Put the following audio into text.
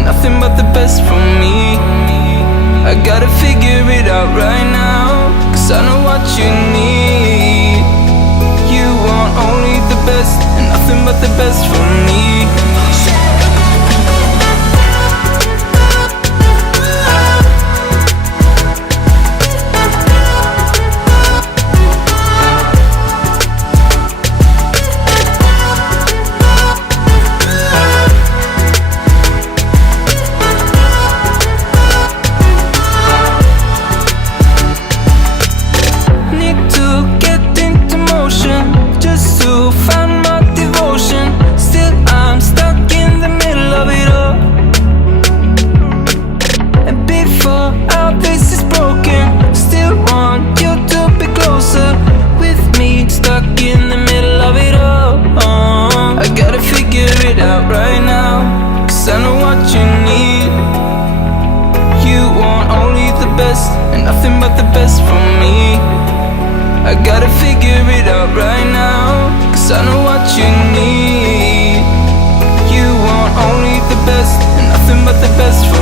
and nothing but the best for me. I gotta figure it out right now, 'cause I know what you need. You want only the best and nothing but the best for me. I gotta figure it out right now, 'cause I know what you need. You want only the best and nothing but the best for